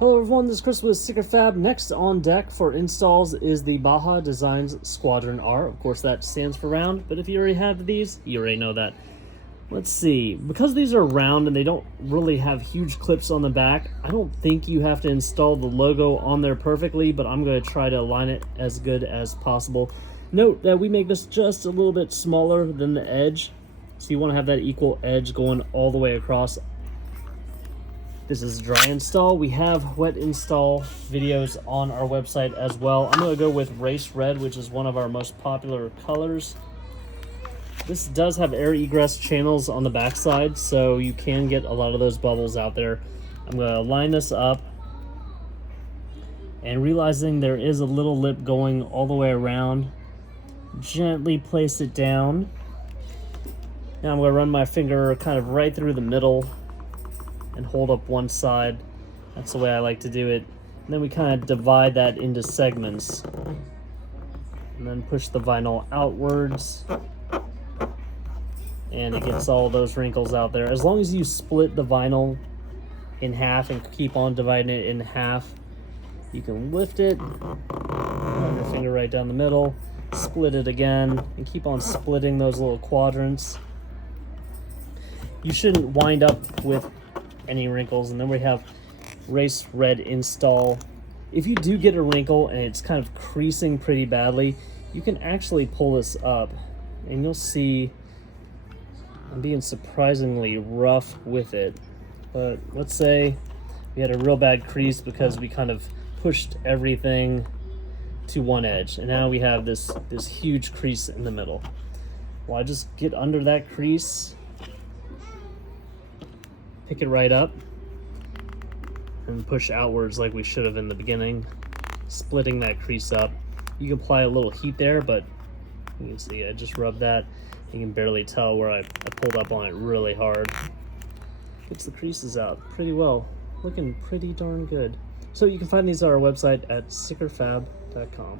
Hello everyone, this is Chris with Squadron-R. Next on deck for installs is the Baja Designs Squadron-R. Of course that stands for round, but if you already have these, you already know that. Let's see, because these are round and they don't really have huge clips on the back, I don't think you have to install the logo on there perfectly, but I'm going to try to align it as good as possible. Note that we make this just a little bit smaller than the edge, so you want to have that equal edge going all the way across. This is dry install. We have wet install videos on our website as well. I'm going to go with Race Red, which is one of our most popular colors. This does have air egress channels on the backside, so you can get a lot of those bubbles out there. I'm going to line this up, and realizing there is a little lip going all the way around, gently place it down. Now I'm going to run my finger kind of right through the middle and hold up one side. That's the way I like to do it. And then we kind of divide that into segments. And then push the vinyl outwards. And it gets all those wrinkles out there. As long as you split the vinyl in half and keep on dividing it in half, you can lift it, run your finger right down the middle, split it again, and keep on splitting those little quadrants. You shouldn't wind up with any wrinkles. And then we have Race Red install. If you do get a wrinkle and it's kind of creasing pretty badly, you can actually pull this up and you'll see I'm being surprisingly rough with it. But let's say we had a real bad crease because we kind of pushed everything to one edge, and now we have this huge crease in the middle. Well, I just get under that crease, pick it right up, and push outwards like we should have in the beginning, splitting that crease up. You can apply a little heat there, but you can see I just rubbed that. You can barely tell where I pulled up on it really hard. Gets the creases out pretty well. Looking pretty darn good. So you can find these on our website at sickerfab.com.